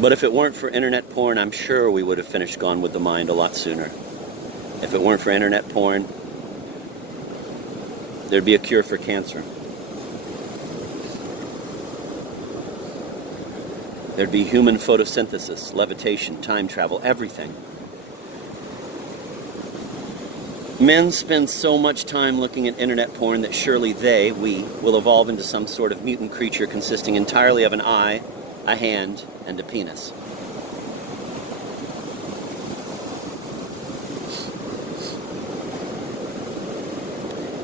But if it weren't for internet porn, I'm sure we would have finished Gone with the Mind a lot sooner. If it weren't for internet porn, there'd be a cure for cancer. There'd be human photosynthesis, levitation, time travel, everything. Men spend so much time looking at internet porn that surely we, will evolve into some sort of mutant creature consisting entirely of an eye, a hand, and a penis.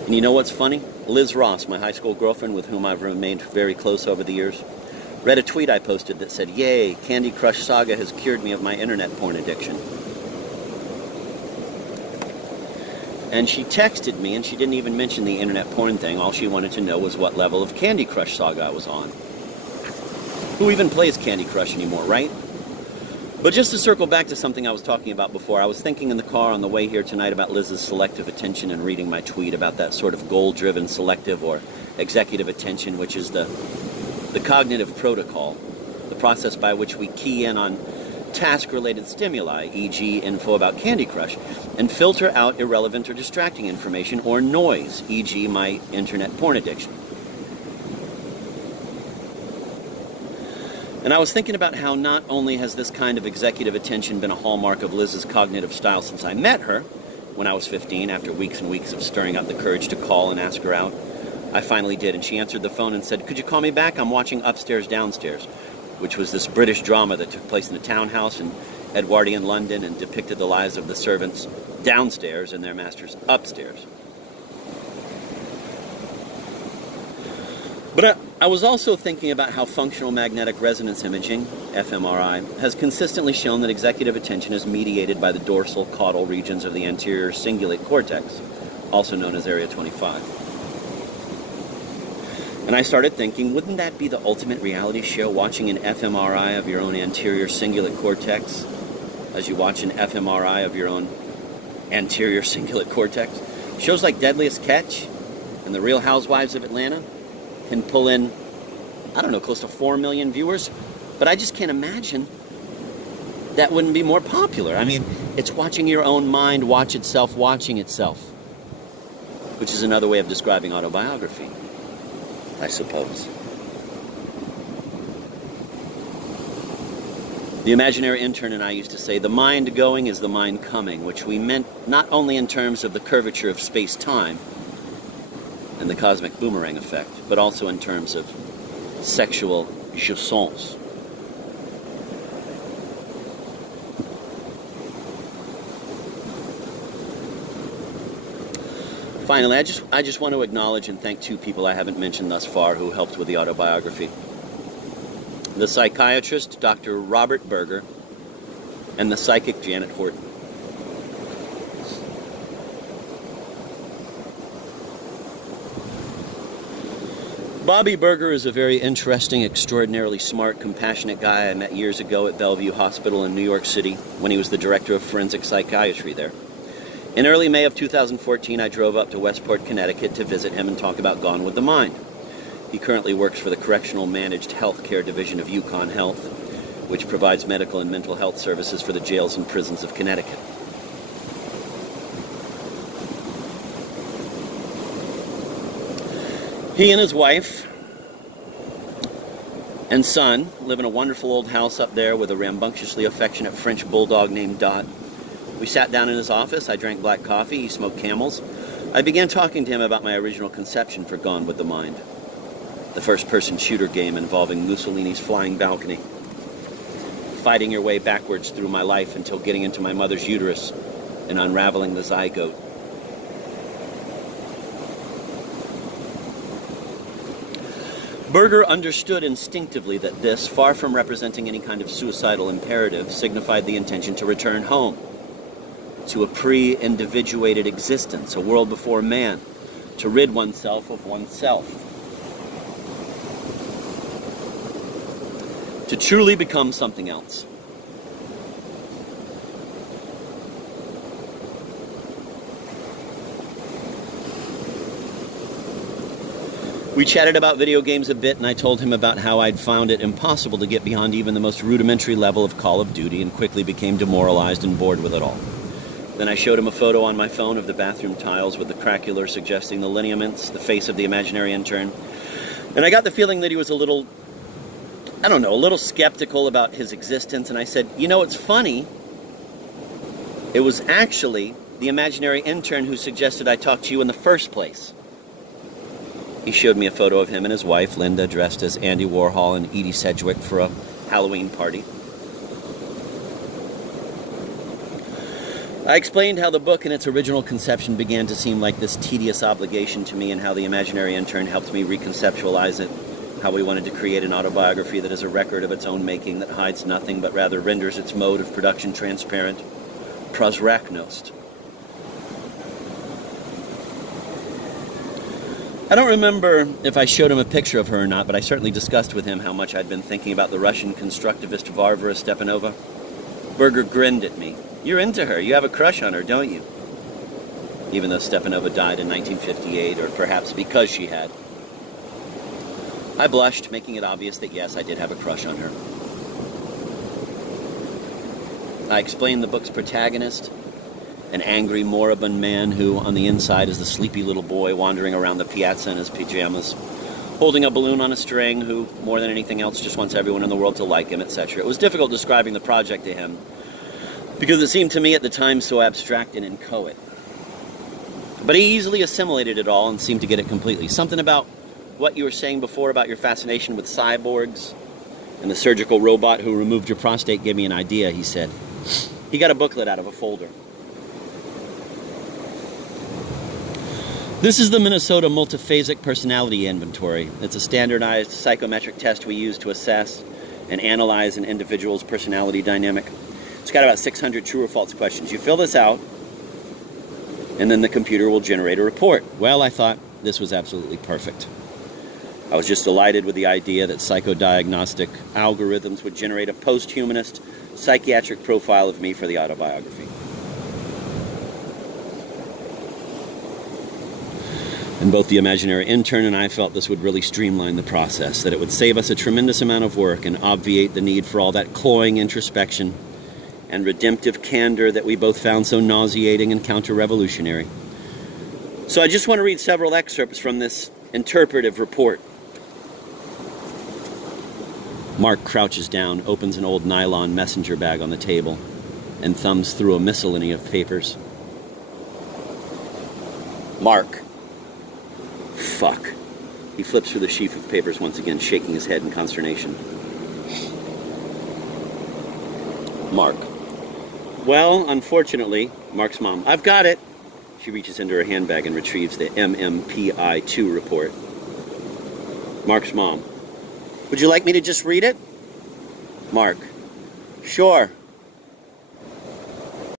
And you know what's funny? Liz Ross, my high school girlfriend with whom I've remained very close over the years, read a tweet I posted that said, "Yay, Candy Crush Saga has cured me of my internet porn addiction." And she texted me, and she didn't even mention the internet porn thing. All she wanted to know was what level of Candy Crush Saga I was on. Who even plays Candy Crush anymore, right? But just to circle back to something I was talking about before, I was thinking in the car on the way here tonight about Liz's selective attention and reading my tweet about that sort of goal-driven selective or executive attention, which is the cognitive protocol, the process by which we key in on task-related stimuli, e.g. info about Candy Crush, and filter out irrelevant or distracting information or noise, e.g. my internet porn addiction. And I was thinking about how not only has this kind of executive attention been a hallmark of Liz's cognitive style since I met her, when I was 15, after weeks and weeks of stirring up the courage to call and ask her out, I finally did, and she answered the phone and said, "Could you call me back? I'm watching Upstairs, Downstairs," which was this British drama that took place in a townhouse in Edwardian London and depicted the lives of the servants downstairs and their masters upstairs. But I was also thinking about how functional magnetic resonance imaging, fMRI, has consistently shown that executive attention is mediated by the dorsal caudal regions of the anterior cingulate cortex, also known as Area 25. And I started thinking, wouldn't that be the ultimate reality show, watching an fMRI of your own anterior cingulate cortex as you watch an fMRI of your own anterior cingulate cortex? Shows like Deadliest Catch and The Real Housewives of Atlanta can pull in, I don't know, close to 4 million viewers, but I just can't imagine that wouldn't be more popular. I mean, it's watching your own mind watch itself watching itself, which is another way of describing autobiography, I suppose. The imaginary intern and I used to say, the mind going is the mind coming, which we meant not only in terms of the curvature of space-time and the cosmic boomerang effect, but also in terms of sexual jouissance. Finally, I just want to acknowledge and thank two people I haven't mentioned thus far who helped with the autobiography. The psychiatrist, Dr. Robert Berger, and the psychic, Janet Horton. Bobby Berger is a very interesting, extraordinarily smart, compassionate guy I met years ago at Bellevue Hospital in New York City when he was the director of forensic psychiatry there. In early May of 2014, I drove up to Westport, Connecticut to visit him and talk about Gone with the Mind. He currently works for the Correctional Managed Health Care Division of Yukon Health, which provides medical and mental health services for the jails and prisons of Connecticut. He and his wife and son live in a wonderful old house up there with a rambunctiously affectionate French bulldog named Dot. We sat down in his office, I drank black coffee, he smoked Camels. I began talking to him about my original conception for Gone with the Mind, the first-person shooter game involving Mussolini's flying balcony, fighting your way backwards through my life until getting into my mother's uterus and unraveling the zygote. Berger understood instinctively that this, far from representing any kind of suicidal imperative, signified the intention to return home, to a pre-individuated existence, a world before man, to rid oneself of oneself, to truly become something else. We chatted about video games a bit, and I told him about how I'd found it impossible to get beyond even the most rudimentary level of Call of Duty and quickly became demoralized and bored with it all. Then I showed him a photo on my phone of the bathroom tiles with the craquelure suggesting the lineaments, the face of the imaginary intern. And I got the feeling that he was a little skeptical about his existence, and I said, you know, it's funny. It was actually the imaginary intern who suggested I talk to you in the first place. He showed me a photo of him and his wife, Linda, dressed as Andy Warhol and Edie Sedgwick for a Halloween party. I explained how the book in its original conception began to seem like this tedious obligation to me and how the imaginary intern helped me reconceptualize it, how we wanted to create an autobiography that is a record of its own making that hides nothing but rather renders its mode of production transparent. Prosraknost. I don't remember if I showed him a picture of her or not, but I certainly discussed with him how much I'd been thinking about the Russian constructivist Varvara Stepanova. Berger grinned at me. You're into her. You have a crush on her, don't you? Even though Stepanova died in 1958, or perhaps because she had. I blushed, making it obvious that yes, I did have a crush on her. I explained the book's protagonist, an angry, moribund man who, on the inside, is the sleepy little boy wandering around the piazza in his pajamas, holding a balloon on a string, who, more than anything else, just wants everyone in the world to like him, etc. It was difficult describing the project to him, because it seemed to me at the time so abstract and inchoate. But he easily assimilated it all and seemed to get it completely. Something about what you were saying before about your fascination with cyborgs and the surgical robot who removed your prostate gave me an idea, he said. He got a booklet out of a folder. This is the Minnesota Multiphasic Personality Inventory. It's a standardized psychometric test we use to assess and analyze an individual's personality dynamic. It's got about 600 true or false questions. You fill this out, and then the computer will generate a report. Well, I thought this was absolutely perfect. I was just delighted with the idea that psychodiagnostic algorithms would generate a post-humanist psychiatric profile of me for the autobiography. And both the imaginary intern and I felt this would really streamline the process, that it would save us a tremendous amount of work and obviate the need for all that cloying introspection and redemptive candor that we both found so nauseating and counter-revolutionary. So I just want to read several excerpts from this interpretive report. Mark crouches down, opens an old nylon messenger bag on the table, and thumbs through a miscellany of papers. Mark. Fuck. He flips through the sheaf of papers once again, shaking his head in consternation. Mark. Well, unfortunately, Mark's mom. I've got it. She reaches into her handbag and retrieves the MMPI-2 report. Mark's mom. Would you like me to just read it? Mark. Sure.